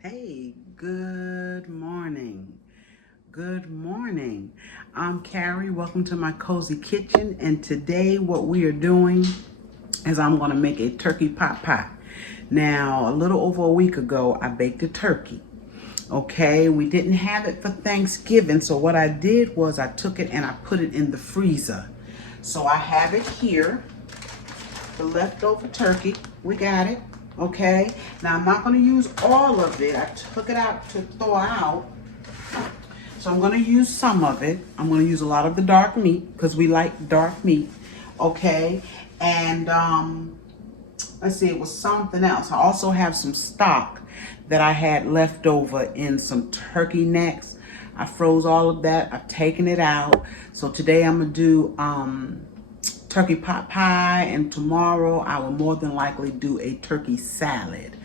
Hey, good morning. Good morning. I'm Carrie. Welcome to my cozy kitchen. And today, what we are doing is I'm going to make a turkey pot pie. Now, a little over a week ago, I baked a turkey. Okay, we didn't have it for Thanksgiving, so what I did was I took it and I put it in the freezer. So I have it here, the leftover turkey. We got it. Okay, now I'm not going to use all of it. I took it out to thaw out, so I'm going to use some of it. I'm going to use a lot of the dark meat because we like dark meat. Okay, and let's see, it was something else. I also have some stock that I had left over in some turkey necks. I froze all of that. I've taken it out. So today I'm going to do turkey pot pie, and tomorrow I will more than likely do a turkey salad.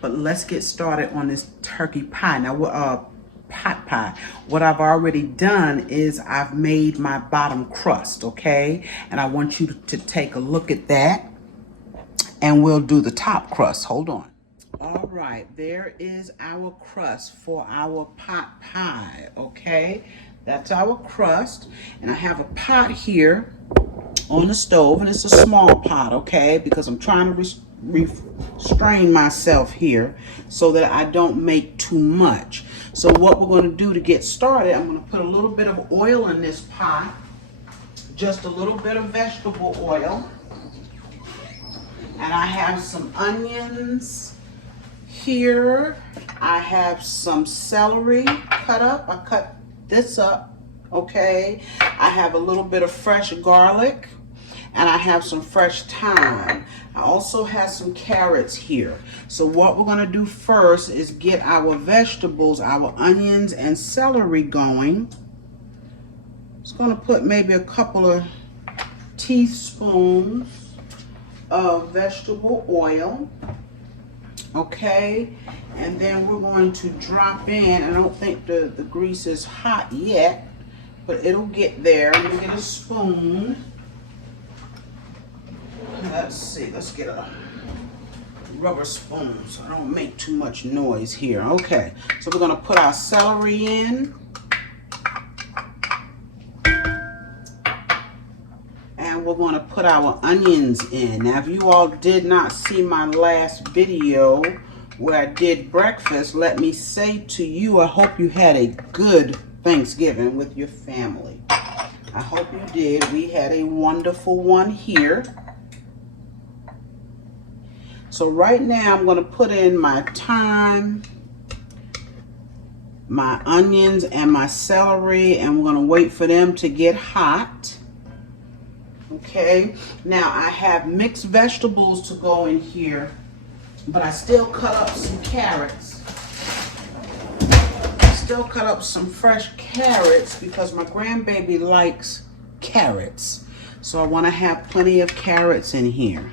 But let's get started on this turkey pie. Now, pot pie. What I've already done is I've made my bottom crust, okay? And I want you to take a look at that, and we'll do the top crust. Hold on. All right, there is our crust for our pot pie, okay? That's our crust. And I have a pot here on the stove, and it's a small pot, okay, because I'm trying to restrain myself here so that I don't make too much. So what we're going to do to get started, I'm going to put a little bit of oil in this pot, just a little bit of vegetable oil, and I have some onions here. I have some celery cut up. I cut this up, okay. I have a little bit of fresh garlic, and I have some fresh thyme. I also have some carrots here. So what we're going to do first is get our vegetables, our onions and celery going. It's going to put maybe a couple of teaspoons of vegetable oil, okay, and then we're going to drop in. I don't think the grease is hot yet, but it'll get there. Let me get a spoon. Let's see, let's get a rubber spoon so I don't make too much noise here. Okay, so we're going to put our celery in, and we're going to put our onions in. Now, if you all did not see my last video where I did breakfast, let me say to you, I hope you had a good Thanksgiving with your family. I hope you did. We had a wonderful one here. So right now I'm going to put in my thyme, my onions, and my celery, and we're going to wait for them to get hot. Okay, now I have mixed vegetables to go in here, but I still cut up some carrots. Still cut up some fresh carrots because my grandbaby likes carrots. So I want to have plenty of carrots in here.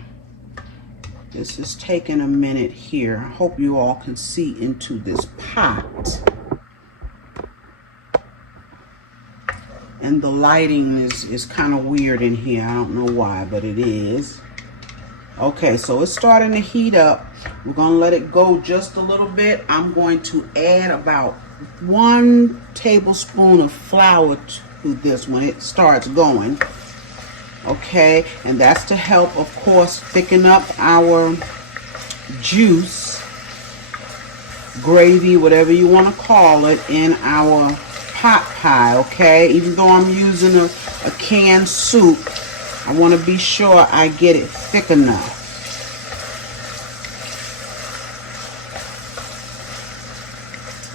This is taking a minute here. I hope you all can see into this pot. And the lighting is kind of weird in here. I don't know why, but it is. Okay, so it's starting to heat up. We're going to let it go just a little bit. I'm going to add about 1 tablespoon of flour to this when it starts going. Okay, and that's to help, of course, thicken up our juice, gravy, whatever you want to call it, in our pot pie, okay? Even though I'm using a canned soup, I want to be sure I get it thick enough.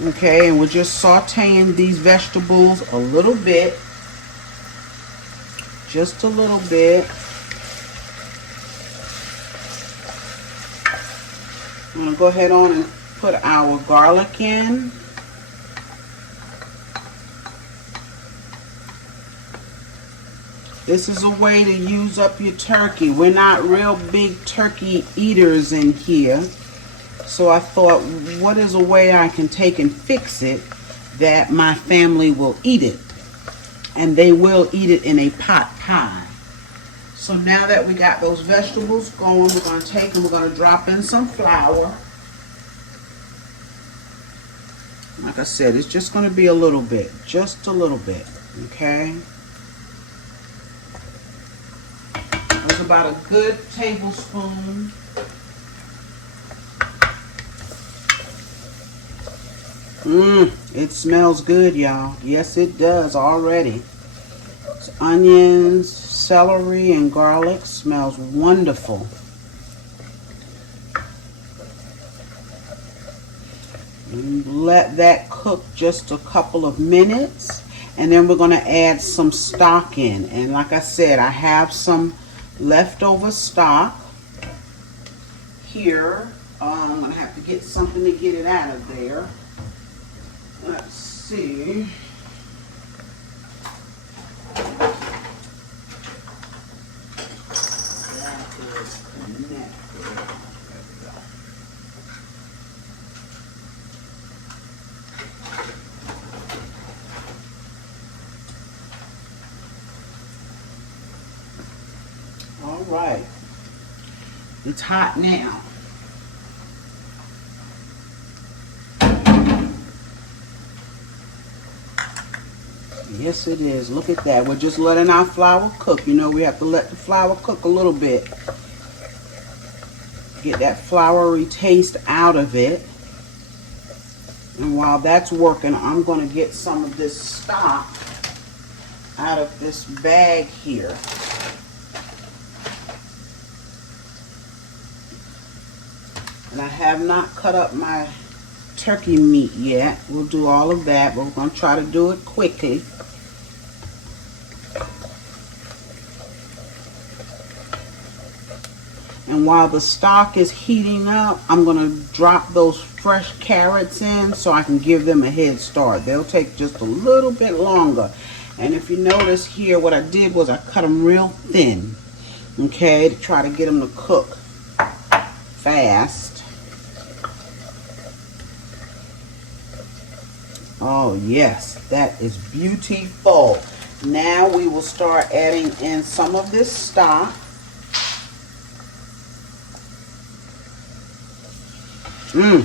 Okay, and we're just sauteing these vegetables a little bit. Just a little bit. I'm going to go ahead on and put our garlic in. This is a way to use up your turkey. We're not real big turkey eaters in here. So I thought, what is a way I can take and fix it that my family will eat it? And they will eat it in a pot pie. So now that we got those vegetables going, we're going to take and we're going to drop in some flour. Like I said, it's just going to be a little bit, just a little bit, okay? It's about a good tablespoon. It smells good, y'all. Yes, it does already. It's onions, celery, and garlic. Smells wonderful. Let that cook just a couple of minutes, and then we're going to add some stock in. And like I said, I have some leftover stock here. I'm going to have to get something to get it out of there. Let's see. That is connected. All right, it's hot now. Yes, it is. Look at that. We're just letting our flour cook. You know, we have to let the flour cook a little bit. Get that floury taste out of it. And while that's working, I'm going to get some of this stock out of this bag here. And I have not cut up my turkey meat yet. We'll do all of that, but we're going to try to do it quickly. And while the stock is heating up, I'm going to drop those fresh carrots in so I can give them a head start. They'll take just a little bit longer. And if you notice here, what I did was I cut them real thin, okay, to try to get them to cook fast. Oh yes, that is beautiful. Now we will start adding in some of this stock. I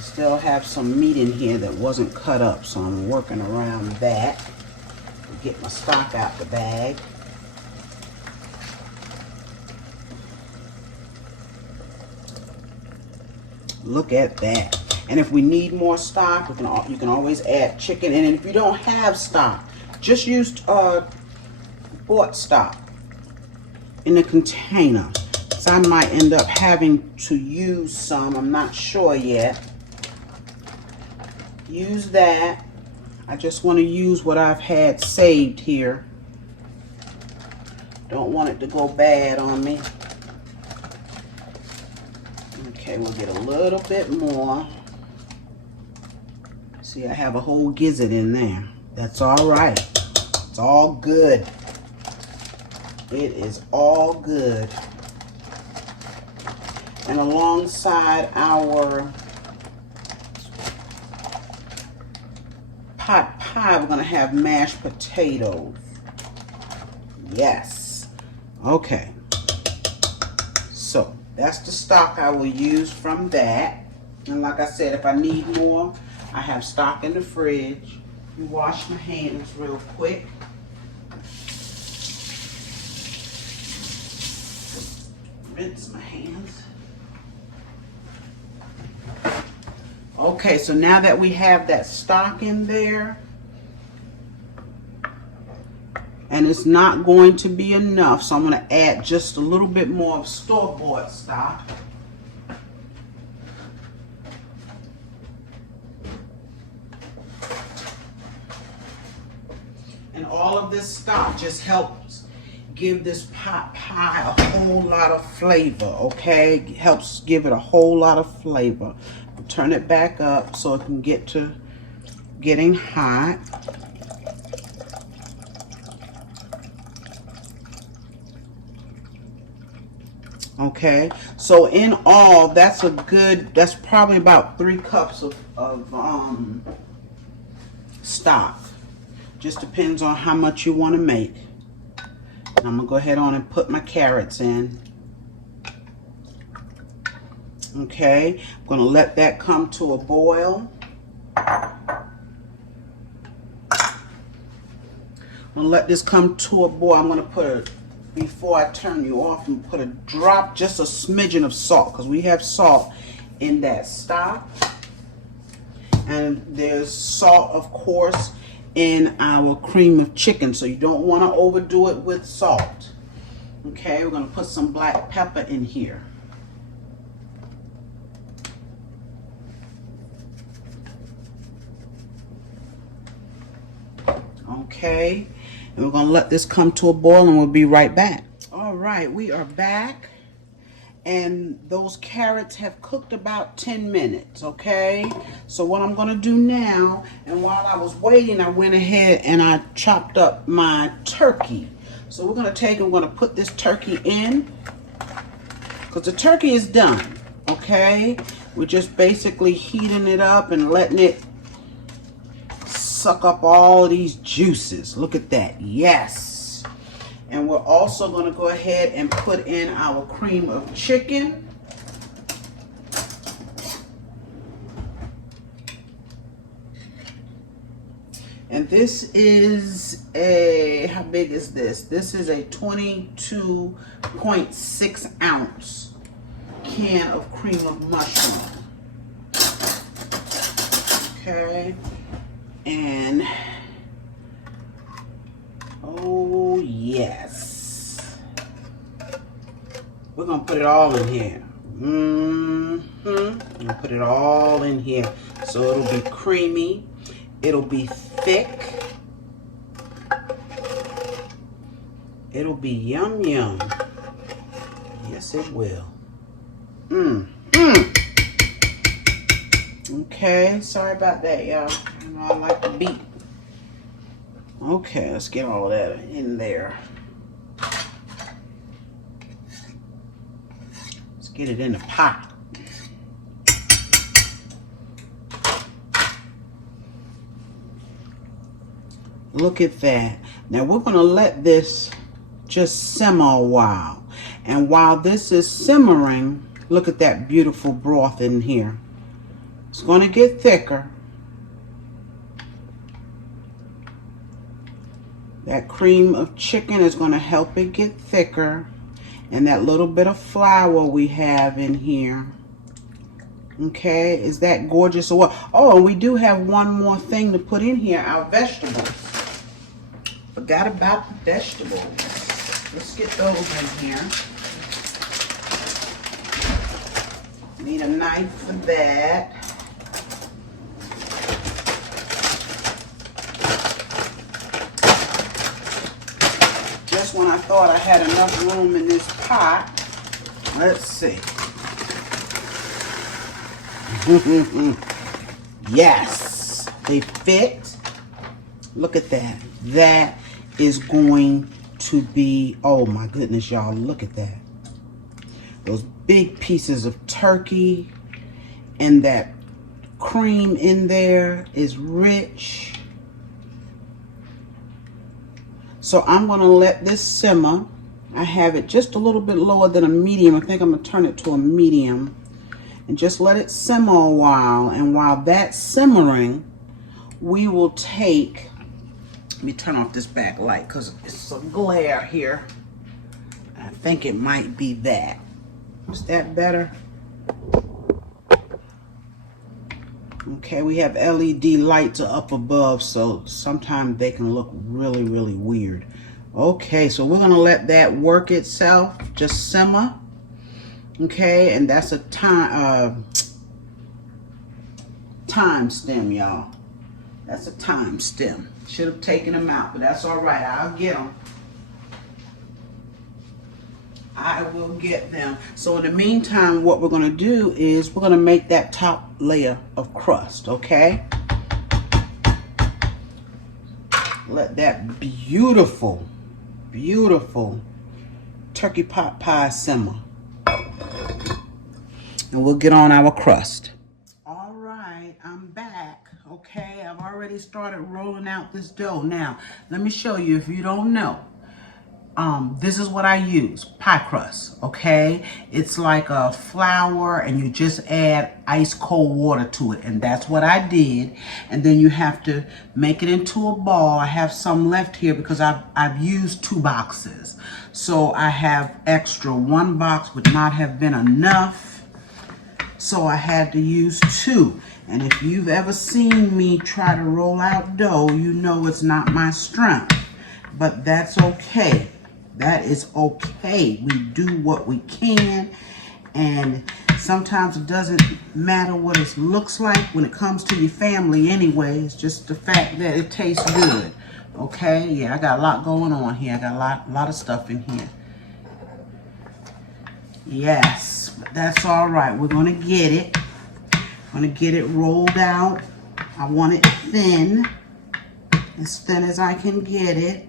still have some meat in here that wasn't cut up, so I'm working around that to get my stock out the bag. Look at that. And if we need more stock, you can always add chicken. And if you don't have stock, just use bought stock in a container. So I might end up having to use some. I'm not sure yet. Use that. I just want to use what I've had saved here. Don't want it to go bad on me. Okay, we'll get a little bit more. See, I have a whole gizzard in there. That's all right. It's all good. It is all good. And alongside our pot pie, we're going to have mashed potatoes. Yes. Okay. So that's the stock I will use from that. And like I said, if I need more, I have stock in the fridge. You wash my hands real quick. Rinse my hands. Okay, so now that we have that stock in there, and it's not going to be enough, so I'm going to add just a little bit more of store-bought stock. And all of this stock just helps give this pot pie a whole lot of flavor, okay? It helps give it a whole lot of flavor. I'll turn it back up so it can get to getting hot. Okay, so in all, that's probably about 3 cups of stock. Just depends on how much you want to make. And I'm gonna go ahead on and put my carrots in. Okay, I'm going to let that come to a boil. I'm going to let this come to a boil. I'm going to put a, before I turn you off, and put a drop, just a smidgen of salt, because we have salt in that stock. And there's salt, of course, in our cream of chicken, so you don't want to overdo it with salt. Okay, we're going to put some black pepper in here. Okay, and we're going to let this come to a boil, and we'll be right back. All right, we are back, and those carrots have cooked about 10 minutes. Okay, so what I'm going to do now, and while I was waiting, I went ahead and I chopped up my turkey. So we're going to take and we're going to put this turkey in, because the turkey is done. Okay, we're just basically heating it up and letting it suck up all these juices. Look at that. Yes. And we're also going to go ahead and put in our cream of chicken. And this is a, how big is this? This is a 22.6 ounce can of cream of mushroom. Okay. And oh yes, we're gonna put it all in here. I'm gonna put it all in here, so it'll be creamy, it'll be thick, it'll be yum yum. Yes, it will. Okay, sorry about that, y'all. I like to beat. Okay, let's get all of that in there. Let's get it in the pot. Look at that. Now we're going to let this just simmer a while. And while this is simmering, look at that beautiful broth in here. It's going to get thicker. That cream of chicken is going to help it get thicker. And that little bit of flour we have in here. Okay, is that gorgeous? Or what? Oh, and we do have one more thing to put in here, our vegetables. Forgot about the vegetables. Let's get those in here. Need a knife for that. Just when I thought I had enough room in this pot, let's see. Yes, they fit. Look at that. That is going to be, oh my goodness, y'all, look at that. Those big pieces of turkey and that cream in there is rich. So I'm going to let this simmer. I have it just a little bit lower than a medium. I think I'm going to turn it to a medium. And just let it simmer a while. And while that's simmering, we will take, let me turn off this back light because it's a glare here. I think it might be that. Is that better? Okay, we have LED lights up above, so sometimes they can look really, really weird. Okay, so we're going to let that work itself, just simmer. Okay, and that's a time stem, y'all. That's a time stem. Should have taken them out, but that's all right. I'll get them. I will get them. So in the meantime, what we're going to do is we're going to make that top layer of crust, okay? Let that beautiful, beautiful turkey pot pie simmer. And we'll get on our crust. All right, I'm back, okay? I've already started rolling out this dough. Now, let me show you if you don't know. this is what I use, pie crust, okay? It's like a flour and you just add ice cold water to it, and that's what I did. And then you have to make it into a ball. I have some left here because I've used 2 boxes. So I have extra. 1 box would not have been enough, so I had to use 2. And if you've ever seen me try to roll out dough, you know it's not my strength, but that's okay. That is okay. We do what we can, and sometimes it doesn't matter what it looks like when it comes to your family anyway. It's just the fact that it tastes good. Okay, yeah, I got a lot going on here. I got a lot of stuff in here. Yes, but that's all right. We're gonna get it. I'm gonna get it rolled out. I want it thin, as thin as I can get it.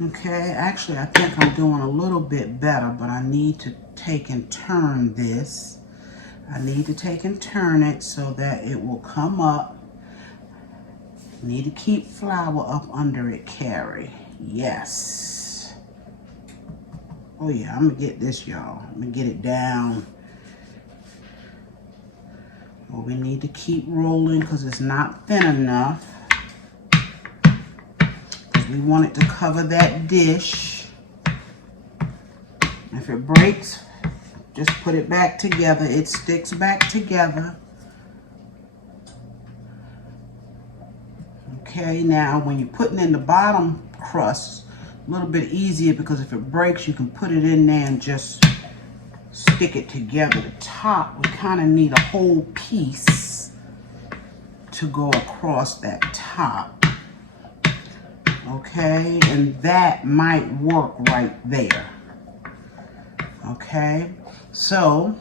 Okay, actually I think I'm doing a little bit better, but I need to take and turn this. I need to take and turn it so that it will come up. Need to keep flour up under it, Carrie. Yes. Oh yeah, I'm gonna get this, y'all. I'm gonna get it down. Well, we need to keep rolling because it's not thin enough. We want it to cover that dish. If it breaks, just put it back together. It sticks back together. Okay, now when you're putting in the bottom crust, a little bit easier because if it breaks, you can put it in there and just stick it together. The top, we kind of need a whole piece to go across that top. Okay, and that might work right there. Okay, so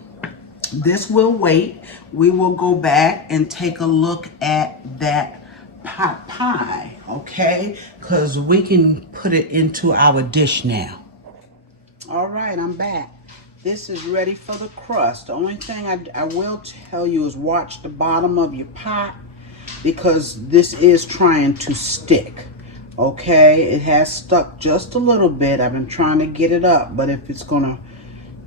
this will wait. We will go back and take a look at that pot pie, okay, because we can put it into our dish now. All right, I'm back. This is ready for the crust. The only thing I will tell you is watch the bottom of your pot because this is trying to stick. Okay, it has stuck just a little bit. I've been trying to get it up, but if it's gonna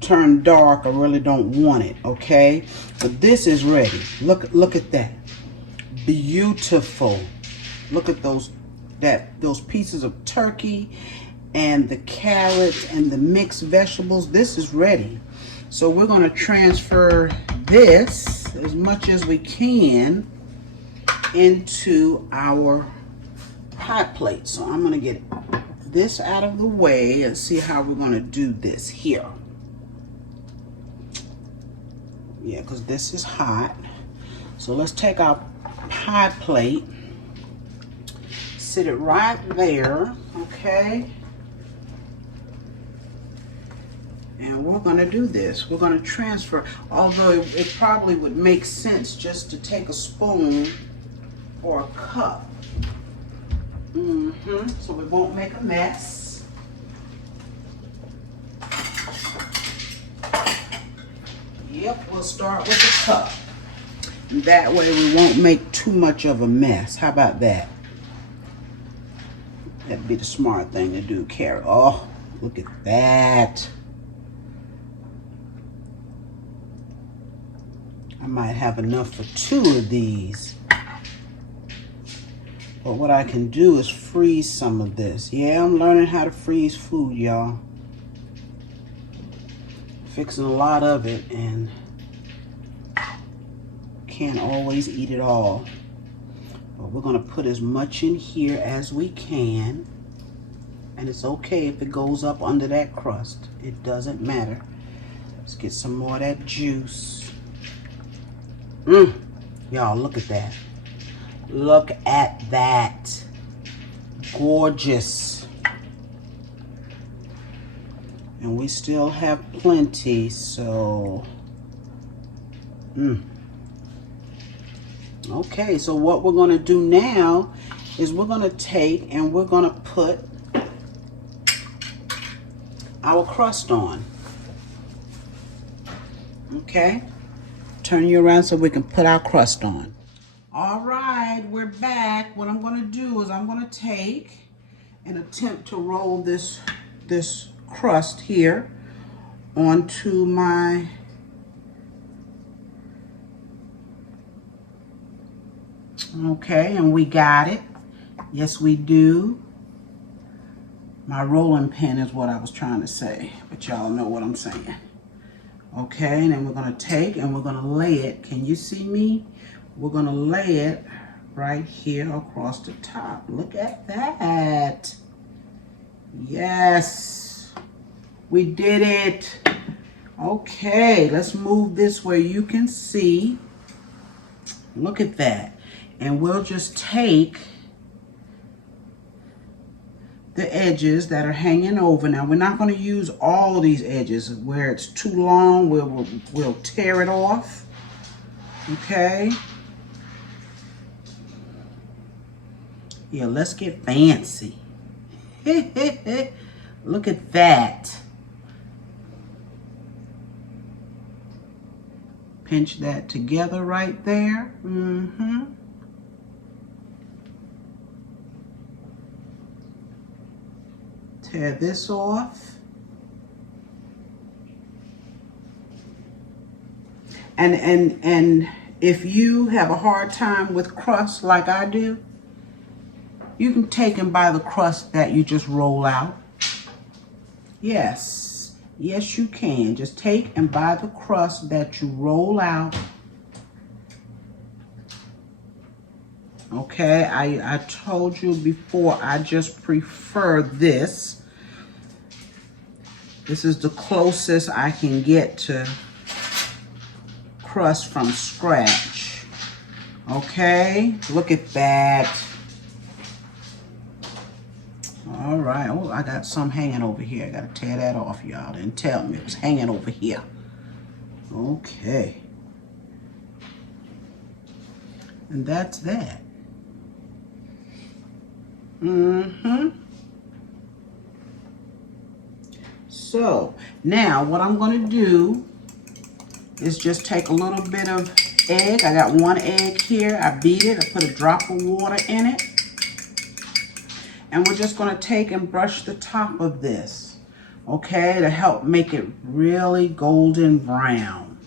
turn dark, I really don't want it. Okay, but this is ready. Look at that, beautiful. Look at those pieces of turkey and the carrots and the mixed vegetables. This is ready. So we're gonna transfer this as much as we can into our pie plate. So I'm gonna get this out of the way and see how we're gonna do this here. Yeah, because this is hot. So let's take our pie plate, sit it right there, okay? And we're gonna do this. We're gonna transfer, although it probably would make sense just to take a spoon or a cup. So we won't make a mess. Yep, we'll start with the cup. That way we won't make too much of a mess. How about that? That'd be the smart thing to do, Carrie. Oh, look at that. I might have enough for 2 of these. But what I can do is freeze some of this. Yeah, I'm learning how to freeze food, y'all. Fixing a lot of it and can't always eat it all. But we're gonna put as much in here as we can. And it's okay if it goes up under that crust. It doesn't matter. Let's get some more of that juice. Y'all, look at that. Look at that. Gorgeous. And we still have plenty, so okay, so what we're going to do now is we're going to take and we're going to put our crust on. Okay, turn you around so we can put our crust on. All right, we're back. What I'm going to do is I'm going to take and attempt to roll this crust here onto my okay, and we got it. Yes, we do. My rolling pin is what I was trying to say, but y'all know what I'm saying. Okay, and then we're gonna take and we're gonna lay it. Can you see me? We're gonna lay it right here across the top. Look at that. Yes, we did it. Okay, let's move this where you can see. Look at that. And we'll just take the edges that are hanging over. Now, we're not going to use all of these edges. Where it's too long, we'll tear it off. Okay. Yeah, let's get fancy. Look at that. Pinch that together right there. Mm-hmm. Tear this off. And if you have a hard time with crust like I do, you can take and buy the crust that you just roll out. Yes, yes you can. Just take and buy the crust that you roll out. Okay, I told you before, I just prefer this. This is the closest I can get to crust from scratch. Okay, look at that. All right. Oh, I got some hanging over here. I got to tear that off, y'all. Didn't tell me it was hanging over here. Okay. And that's that. Mm-hmm. So, now what I'm going to do is just take a little bit of egg. I got one egg here. I beat it. I put a drop of water in it. And we're just going to take and brush the top of this, okay, to help make it really golden brown.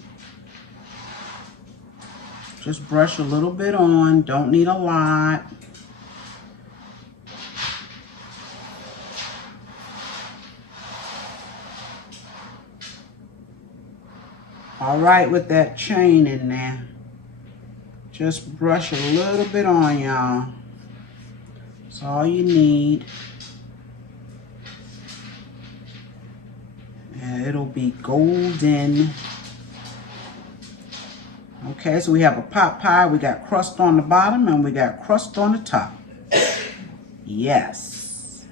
Just brush a little bit on, don't need a lot. All right, with that chain in there, just brush a little bit on, y'all. That's all you need. And it'll be golden. Okay, so we have a pot pie. We got crust on the bottom and we got crust on the top. Yes.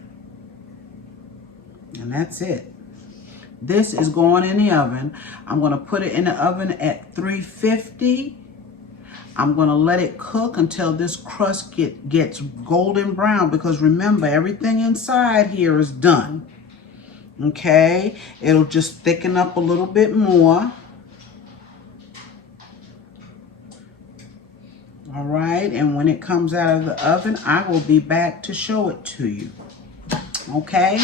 And that's it. This is going in the oven. I'm going to put it in the oven at 350. I'm going to let it cook until this crust gets golden brown, because remember, everything inside here is done. Okay? It'll just thicken up a little bit more. All right? And when it comes out of the oven, I will be back to show it to you. Okay?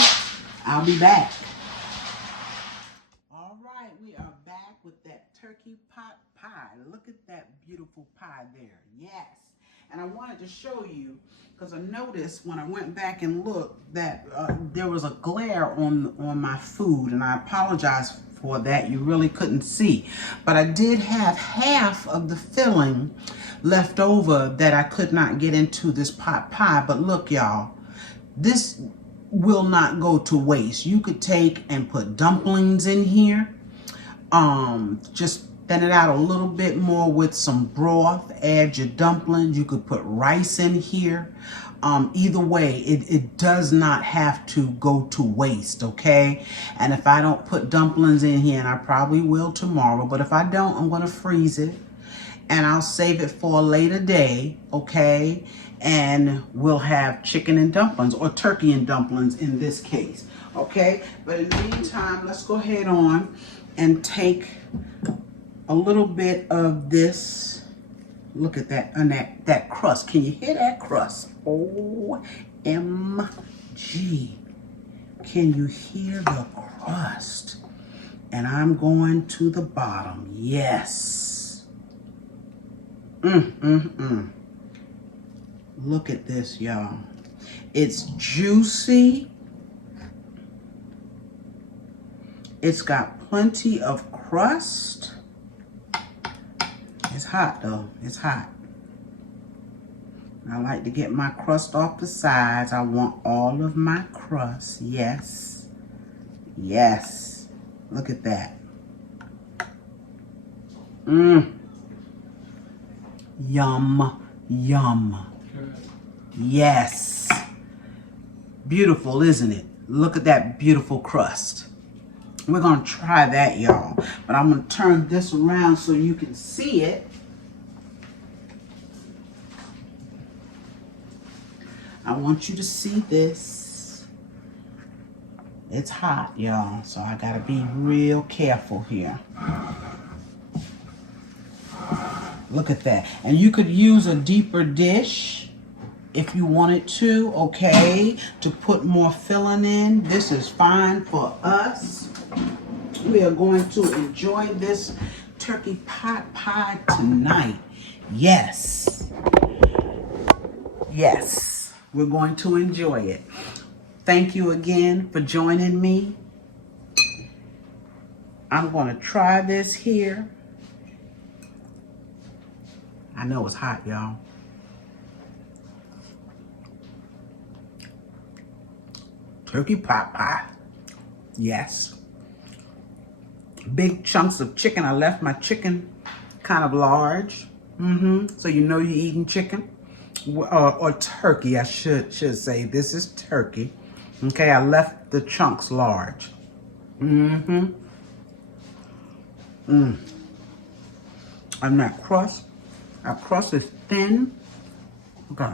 I'll be back. All right, we are back with that turkey pot pie. Look at that beautiful pie there. Yes. And I wanted to show you, because I noticed when I went back and looked that there was a glare on my food, and I apologize for that. You really couldn't see. But I did have half of the filling left over that I could not get into this pot pie. But look, y'all, this will not go to waste. You could take and put dumplings in here. Just thin it out a little bit more with some broth. Add your dumplings. You could put rice in here. Either way, it does not have to go to waste, okay? And if I don't put dumplings in here, and I probably will tomorrow, but if I don't, I'm going to freeze it. And I'll save it for a later day, okay? And we'll have chicken and dumplings, or turkey and dumplings in this case, okay? But in the meantime, let's go ahead on and take a little bit of this. Look at that, and that crust. Can you hear that crust? OMG. OMG. Can you hear the crust? And I'm going to the bottom. Yes. Look at this, y'all. It's juicy. It's got plenty of crust. It's hot though. It's hot. I like to get my crust off the sides. I want all of my crust. Yes. Yes. Look at that. Yum. Yum. Yes. Beautiful, isn't it? Look at that beautiful crust. We're going to try that, y'all. But I'm going to turn this around so you can see it. I want you to see this. It's hot, y'all, so I got to be real careful here. Look at that. And you could use a deeper dish if you wanted to, okay, to put more filling in. This is fine for us. We are going to enjoy this turkey pot pie tonight. Yes. Yes, we're going to enjoy it. Thank you again for joining me. I'm going to try this here. I know it's hot, y'all. Turkey pot pie. Yes. Big chunks of chicken. I left my chicken kind of large. So you know you're eating chicken. Or turkey, I should say. This is turkey. Okay, I left the chunks large. And that crust is thin. Okay.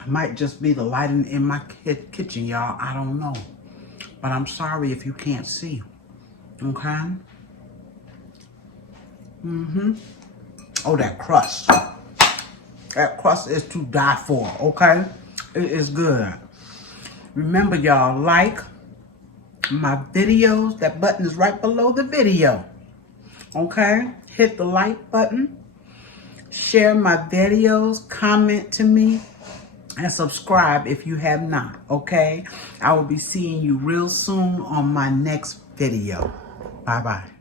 It might just be the lighting in my kitchen, y'all. I don't know. But I'm sorry if you can't see. Okay? Oh, that crust. That crust is to die for, okay? It is good. Remember, y'all, like my videos. That button is right below the video. Okay? Hit the like button. Share my videos. Comment to me. And subscribe if you have not, okay? I will be seeing you real soon on my next video. Bye-bye.